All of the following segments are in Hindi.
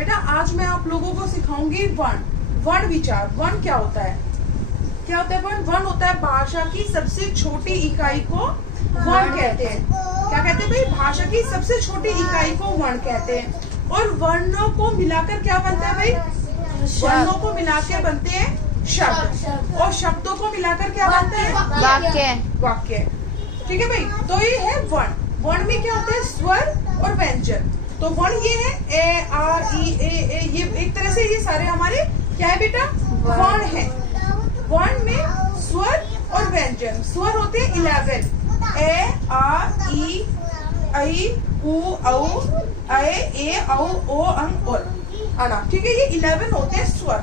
बेटा आज मैं आप लोगों को सिखाऊंगी वर्ण विचार। वर्ण क्या होता है? क्या होता है वर्ण? वर्ण होता है भाषा की सबसे छोटी इकाई को वर्ण कहते हैं। क्या कहते हैं भाई? भाषा की सबसे छोटी इकाई को वर्ण कहते हैं। और वर्णों को मिलाकर क्या बनता है भाई? वर्णों को मिलाकर बनते हैं शब्द, और शब्दों को मिलाकर क्या बनता है? वाक्य। वाक्य। ठीक है भाई। तो ये है वर्ण। वर्ण में क्या होता है? स्वर और व्यंजन। तो वर्ण ये है ए, आ, ई, ए, ये एक तरह से ये सारे हमारे क्या है बेटा? वर्ण है। वर्ण में स्वर और व्यंजन। स्वर होते हैं 11, ए, आ, ई, ऐ, उ, औ, ए, औ, ओ, और अना। ठीक है, ये 11 होते हैं स्वर।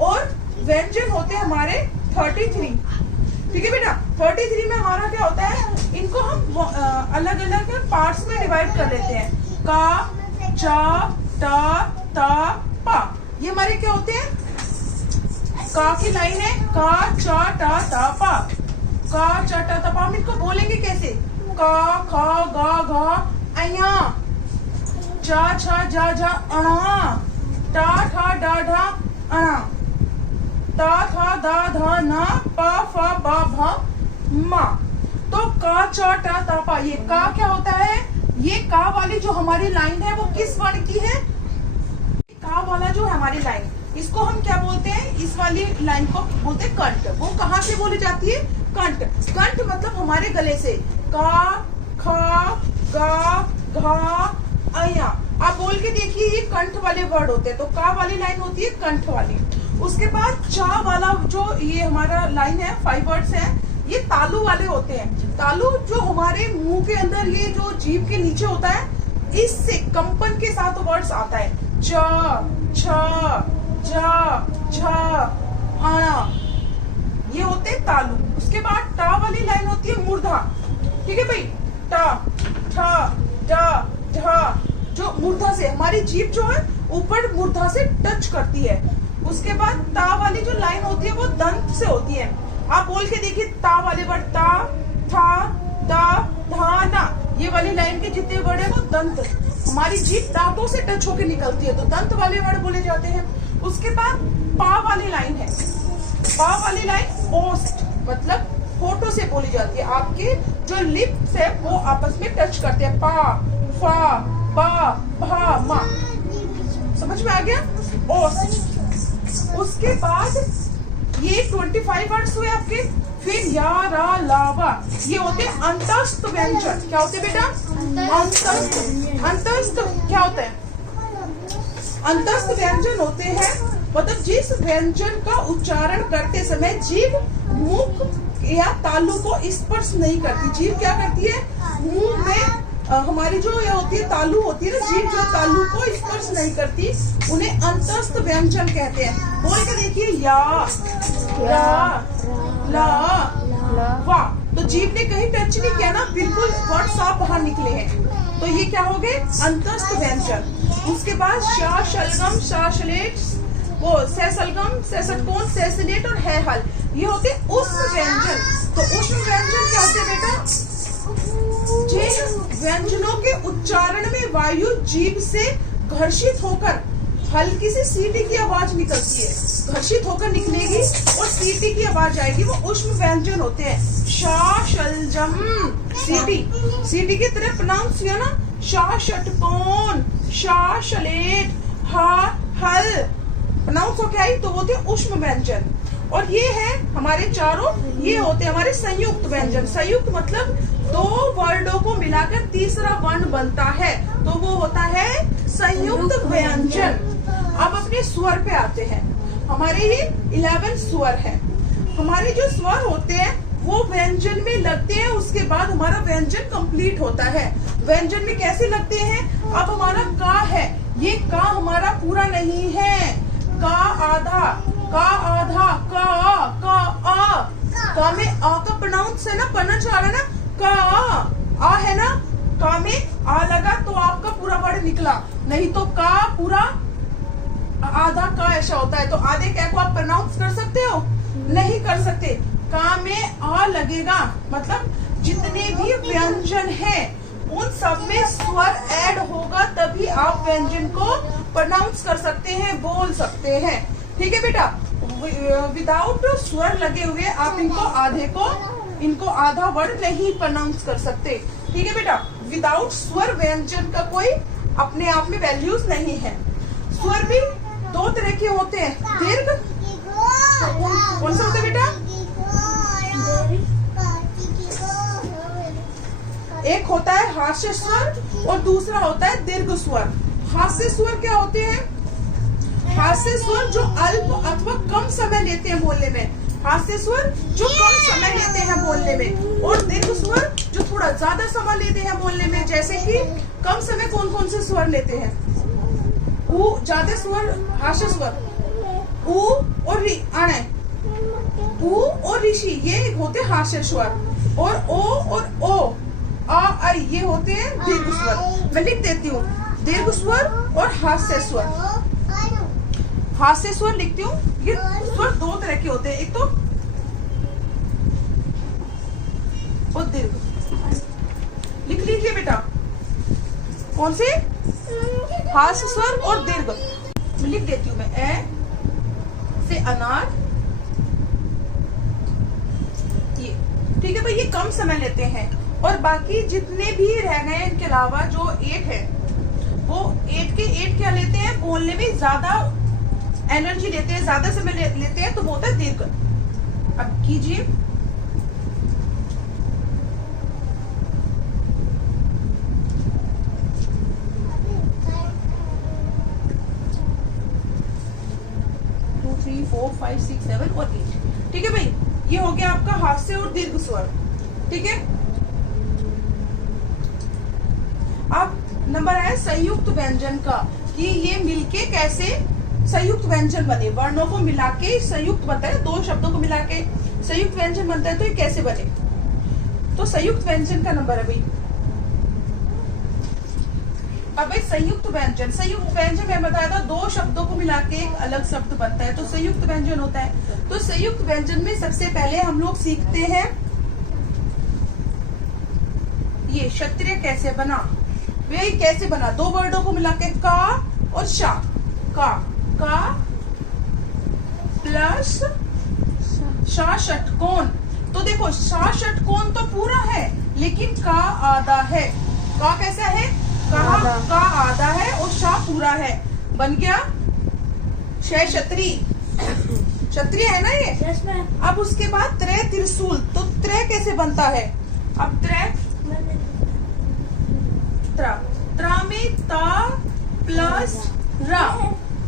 और व्यंजन होते हैं हमारे 33। ठीक है बेटा। 33 में हमारा क्या होता है? इनको हम अलग अलग पार्ट्स में डिवाइड कर लेते हैं। का, चा, टा, ता, पा। ये हमारे क्या होते हैं? का की लाइन है का, चा, टा, ता, पा। का, चा, टा, ता, पा। हम इनको बोलेंगे कैसे? का, खा, गा, घा, अया। चा, छा, जा, झा, अणा। टा, ठा, डा, ढा, अणा। ता, था, दा, धा, ना। पा, फा, बा, भा, मा। तो का, चा, टा, ता, पा। ये का क्या होता है? ये का वाली जो हमारी लाइन है वो किस वर्ण की है? का वाला जो है हमारी लाइन, इसको हम क्या बोलते हैं? इस वाली लाइन को बोलते हैं कंठ। वो कहाँ से बोली जाती है? कंठ। कंठ मतलब हमारे गले से। का, खा, गा, घा, अया। आप बोल के देखिए, ये कंठ वाले वर्ड होते हैं। तो का वाली लाइन होती है कंठ वाली। उसके बाद चा वाला जो ये हमारा लाइन है, 5 वर्ड्स है, ये तालु वाले होते हैं। तालु जो हमारे मुंह के अंदर, ये जो जीभ के नीचे होता है, इससे कंपन के साथ वर्ड्स आता है। च, छ, झ, झ, आना। ये होते हैं तालु। उसके बाद टा वाली लाइन होती है मूर्धा। ठीक है भाई। टा, ठा, डा, ढा। जो मूर्धा से हमारी जीभ जो है ऊपर मूर्धा से टच करती है। उसके बाद ता वाली जो लाइन होती है वो दंत से होती है। आप बोल के देखिए ता वाले वर्ड, ता, था, दा, धा, ना। ये वाली लाइन के जितने वर्ड है वो दंत, हमारी जीभ दांतों से टच होकर निकलती है, तो दंत वाले वर्ड बोले जाते हैं। उसके बाद पा वाली लाइन है। पा वाली लाइन ओस्ट मतलब होठों से बोली जाती है। आपके जो लिप्स है वो आपस में टच करते हैं। पा, फा, बा, भा, मा। समझ में आ गया? ओस्ट। उसके बाद ये 25 वर्ड्स हुए आपके। फिर या, रा, ला, वा। ये होते हैं अंतस्थ व्यंजन। क्या होते हैं बेटा? अंतस्थ। अंतस्थ क्या होता है? अंतस्थ व्यंजन होते हैं मतलब जिस व्यंजन का उच्चारण करते समय जीभ मुख या तालु को स्पर्श नहीं करती। जीभ क्या करती है? मुंह में हमारी जो ये होती है तालु होती है ना, जीभ जो तालु को स्पर्श नहीं करती, उन्हें अंतस्थ व्यंजन कहते हैं। बोल के देखिए, या, रा, ला, वा। तो जीभ ने कहीं टच नहीं किया ना, बिल्कुल वर्ड साफ बाहर निकले हैं। तो ये क्या हो गए? अंतस्थ व्यंजन। उसके बाद शा, शलगम, शा, शलेट, वो से सलगम, से षटकोण, से सिलेट और है हल। ये होते उष्ण व्यंजन। तो उष्ण व्यंजन क्या होते बेटा? जिन व्यंजनों के उच्चारण में वायु जीभ से घर्षित होकर हल्की सी सीटी की आवाज निकलती है, घर्षित होकर निकलेगी और सीटी की आवाज आएगी, वो उष्ण व्यंजन होते हैं। शा, शलजम, सीटी, सीटी की तरह प्रोनाउंस किया ना। शा, षटकोण, शा, शलेट, हा, हल प्रोनाउंस हो क्या आई? तो वो थे उष्ण व्यंजन। और ये है हमारे चारों, ये होते हैं हमारे संयुक्त व्यंजन। संयुक्त मतलब 2 वर्डों को मिलाकर तीसरा वर्ण बनता है, तो वो होता है संयुक्त व्यंजन। अब अपने स्वर पे आते हैं। हमारे ये 11 स्वर है। हमारे जो स्वर होते हैं वो व्यंजन में लगते हैं, उसके बाद हमारा व्यंजन कंप्लीट होता है। व्यंजन में कैसे लगते हैं? अब हमारा का है, ये का हमारा पूरा नहीं है। का आधा, का आधा, का आ। का में आ का प्रोनाउंस है ना, पढ़ना चाह रहा है ना, का आ है ना। का में आ लगा तो आपका पूरा वर्ड निकला, नहीं तो का पूरा आधा का ऐसा होता है। तो आधे क्या को आप प्रोनाउंस कर सकते हो? नहीं कर सकते। का में आ लगेगा मतलब जितने भी व्यंजन हैं उन सब में स्वर ऐड होगा तभी आप व्यंजन को प्रोनाउंस कर सकते हैं, बोल सकते हैं। ठीक है बेटा, विदाउट स्वर लगे हुए आप इनको आधा वर्ड नहीं प्रोनाउंस कर सकते। ठीक है बेटा, विदाउट स्वर व्यंजन का कोई अपने आप में वैल्यूज नहीं है। स्वर भी दो तरह के होते हैं, दीर्घ, कौन सा होता है बेटा? एक होता है हास्य स्वर और दूसरा होता है दीर्घ स्वर। हास्य स्वर क्या होते हैं? हास्य स्वर जो अल्प अथवा कम समय लेते हैं बोलने में, हास्य स्वर जो कम समय लेते हैं बोलने में, और दीर्घ स्वर जो थोड़ा ज्यादा समय लेते हैं बोलने में। जैसे कि कम समय कौन कौन से स्वर लेते हैं? ऊ ज्यादा स्वर, हास्य स्वर ऊ और री, आने ऊ और ऋषि, ये होते हास्य स्वर। और ओ और ओ, आ ये होते हैं दीर्घ स्वर। मैं लिख देती हूँ, दीर्घ स्वर और हास्य स्वर। हास्य स्वर लिखती हूँ। ये स्वर दो तरह के होते हैं, एक तो और दीर्घ। लिख लीजिए बेटा, कौन से? हास्य स्वर और दीर्घ। लिख देती हूँ मैं, ए से अनार, ये। ठीक है भाई, ये कम समय लेते हैं। और बाकी जितने भी रह गए इनके अलावा जो 8 है, वो 8 क्या लेते हैं बोलने में? ज्यादा एनर्जी लेते हैं, ज्यादा समय लेते हैं, तो वो होता है दीर्घ। अब कीजिए, टू 3 4 5 6 7 और 8। ठीक है भाई, ये हो गया आपका हास्य और दीर्घ स्वर। ठीक है, अब नंबर है संयुक्त व्यंजन का, कि ये मिलके कैसे संयुक्त व्यंजन बने। वर्णों को मिला के संयुक्त बनता है, दो शब्दों को मिला के संयुक्त व्यंजन बनता है, तो ये कैसे बने? तो संयुक्त व्यंजन का नंबर है भाई। अब भाई संयुक्त व्यंजन मैं बताया था, दो शब्दों को मिला के एक अलग शब्द बनता है, तो संयुक्त व्यंजन होता है। तो संयुक्त व्यंजन में सबसे पहले हम लोग सीखते हैं ये क्षत्रिय कैसे बना। वे कैसे बना? दो वर्डों को मिला के, का और शा। का प्लस शा षटकोण। तो देखो, शा षटकोण तो पूरा है, लेकिन का आधा है। का कैसा है? का आधा है और शा पूरा है। बन गया क्षत्रिय है ना ये। अब उसके बाद त्रय त्रिशूल। तो त्रय कैसे बनता है? अब त्रय, त्रा में ता प्लस रा,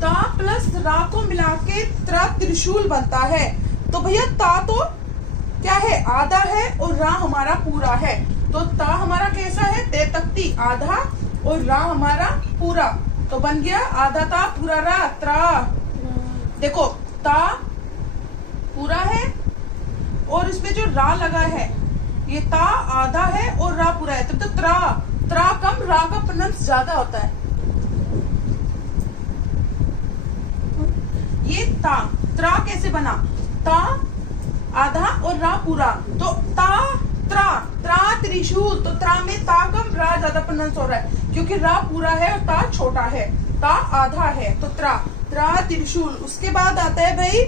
ता प्लस रा को मिला के त्रा त्रिशूल बनता है। तो भैया ता तो क्या है? आधा है, और रा हमारा पूरा है। तो ता हमारा कैसा है? ते तख्ती, आधा, और रा हमारा पूरा। तो बन गया आधा ता पूरा रा, त्रा। देखो, ता पूरा है और इसमें जो रा लगा है, ये ता आधा है और रा पूरा है, तो त्रा कम, रा का प्रोनाउंस ज्यादा होता है। ये त्रा कैसे बना? ता आधा और रा पूरा, तो त्रा त्रिशूल। तो त्रा में ता कम, रा ज्यादा प्रोनाउंस हो रहा है, क्योंकि रा पूरा है और ता छोटा है, ता आधा है। तो त्रा त्रिशूल। उसके बाद आता है भाई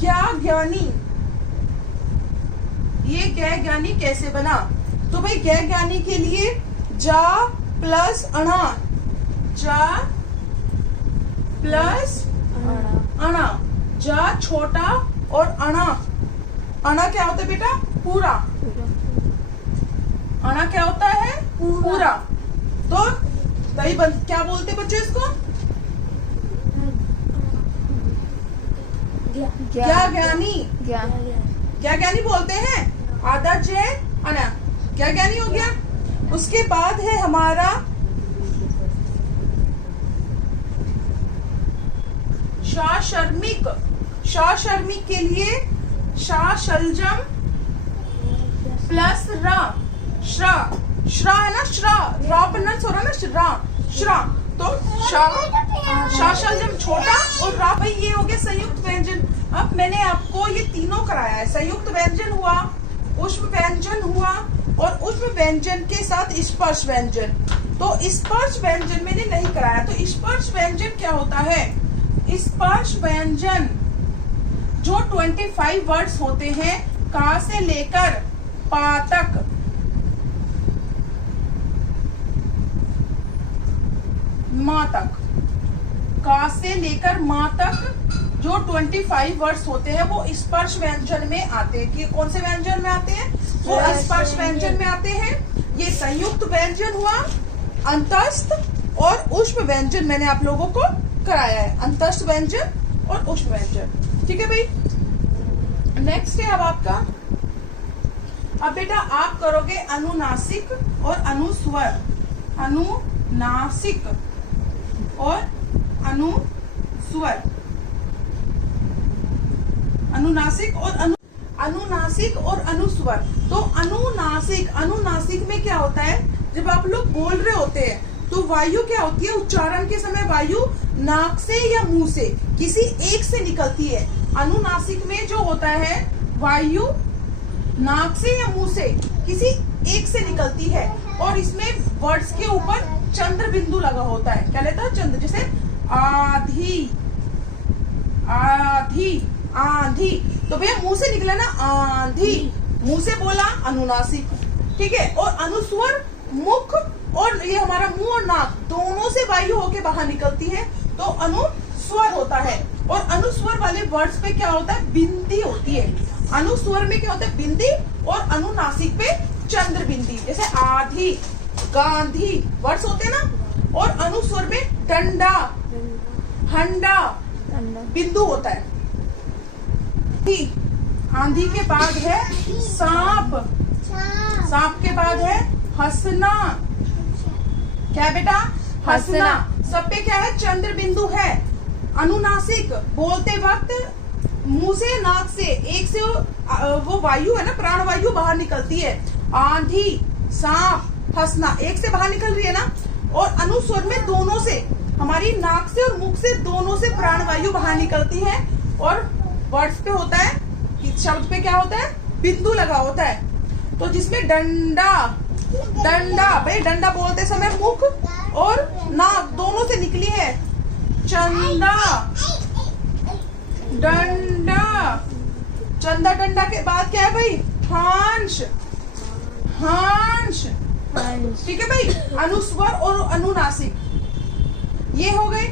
ज्ञानी। ये ज्ञानी कैसे बना? तो भाई ज्ञानी के लिए जा प्लस अणा, जा प्लस अणा, जा छोटा और अणा क्या होता है बेटा? पूरा। अणा क्या होता है? पूरा। तो दही क्या बोलते बच्चों इसको? ज्ञानी बोलते हैं। आधा जय अना, ज्ञानी हो गया। उसके बाद है हमारा शाशर्मिक के लिए शाशलजम प्लस रा, श्रा है ना, रा प्रोनाउंस हो रहा है ना, श्रा। तो शाशलजम छोटा और रा। भाई ये हो गया संयुक्त व्यंजन। अब मैंने आपको ये तीनों कराया है। संयुक्त व्यंजन हुआ, पुष्प व्यंजन हुआ, और उष्म व्यंजन के साथ स्पर्श व्यंजन। तो स्पर्श व्यंजन मैंने नहीं कराया, तो स्पर्श व्यंजन क्या होता है? स्पर्श व्यंजन जो 25 वर्ड्स होते हैं, का से लेकर पा तक, माँ तक, का से लेकर माँ तक जो 25 वर्ड्स होते हैं वो स्पर्श व्यंजन में आते हैं। कि कौन से व्यंजन में आते हैं? वो स्पर्श व्यंजन में आते हैं। ये संयुक्त व्यंजन हुआ, अंतस्थ और उष्म व्यंजन मैंने आप लोगों को कराया है, अंतस्थ व्यंजन और उष्म व्यंजन। ठीक है भाई। नेक्स्ट है अब आपका, अब बेटा आप करोगे अनुनासिक और अनुस्वर, अनुनासिक और अनुस्वर, अनुनासिक और अनुनासिक और अनुस्वर। तो अनुनासिक में क्या होता है? जब आप लोग बोल रहे होते हैं तो वायु क्या होती है? उच्चारण के समय वायु नाक से या मुंह से किसी एक से निकलती है। अनुनासिक में जो होता है वायु नाक से या मुंह से किसी एक से निकलती है और इसमें वर्ड्स के ऊपर चंद्र बिंदु लगा होता है। क्या लेता है? चंद्र। जैसे आधी, आधी, आंधी, तो भैया मुंह से निकला ना आंधी, मुंह से बोला अनुनासिक। ठीक है। और अनुस्वर मुख और ये हमारा मुंह और नाक दोनों से वायु होके बाहर निकलती है तो अनुस्वर होता है। और अनुस्वर वाले वर्ड्स पे क्या होता है? बिंदी होती है। अनुस्वर में क्या होता है? बिंदी, और अनुनासिक पे चंद्र बिंदी। जैसे आधी, गांधी वर्ड्स होते हैं ना। और अनुस्वर में डंडा, हंडा बिंदु होता है। आंधी के बाद है सांप, सांप के बाद है हंसना। क्या बेटा? हंसना। सब पे क्या है? चंद्र बिंदु है। अनुनासिक बोलते वक्त मुंह से नाक से एक से वो वायु है ना, प्राण वायु बाहर निकलती है। आंधी, सांप, हंसना एक से बाहर निकल रही है ना। और अनुस्वर में दोनों से, हमारी नाक से और मुख से दोनों से प्राण वायु बाहर निकलती है। और वर्ड्स पे होता है, शब्द पे क्या होता है? बिंदु लगा होता है। तो जिसमें डंडा, डंडा भाई डंडा बोलते समय मुख और नाक दोनों से निकली है। चंदा, डंडा, चंदा डंडा के बाद क्या है भाई? हांस, हांस। ठीक है भाई। अनुस्वर और अनुनासिक ये हो गए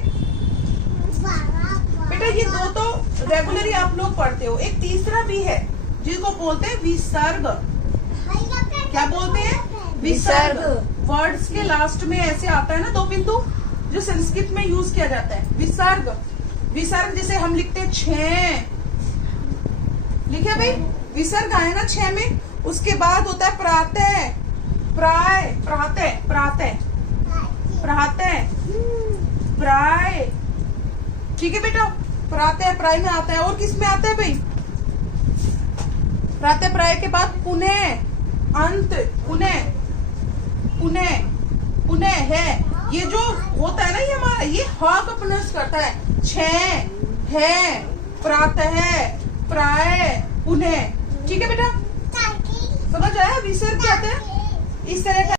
बेटा। ये दो तो रेगुलरली आप लोग पढ़ते हो। एक तीसरा भी है जिसको बोलते हैं विसर्ग। क्या बोलते हैं? विसर्ग। वर्ड्स के लास्ट में ऐसे आता है ना दो बिंदु, जो संस्कृत में यूज किया जाता है। विसर्ग, विसर्ग जैसे हम लिखते हैं छह, लिखे भाई? विसर्ग आए ना छह में। उसके बाद होता है प्रातः, प्राय, प्रातः, प्रातः, प्रातः, प्राय। ठीक है बेटा। प्रातः प्राय में आता है। और किस में आता है भाई? प्रातः प्राय के बाद पुनः, अंत, पुनः, पुनः, पुनः है। ये जो होता है ना ये हमारा, ये ह का प्रोनाउंस करता है। छह है, प्रातः, प्राय, पुनः। ठीक है बेटा, समझ आया? विसर्ग क्या है? इस तरह का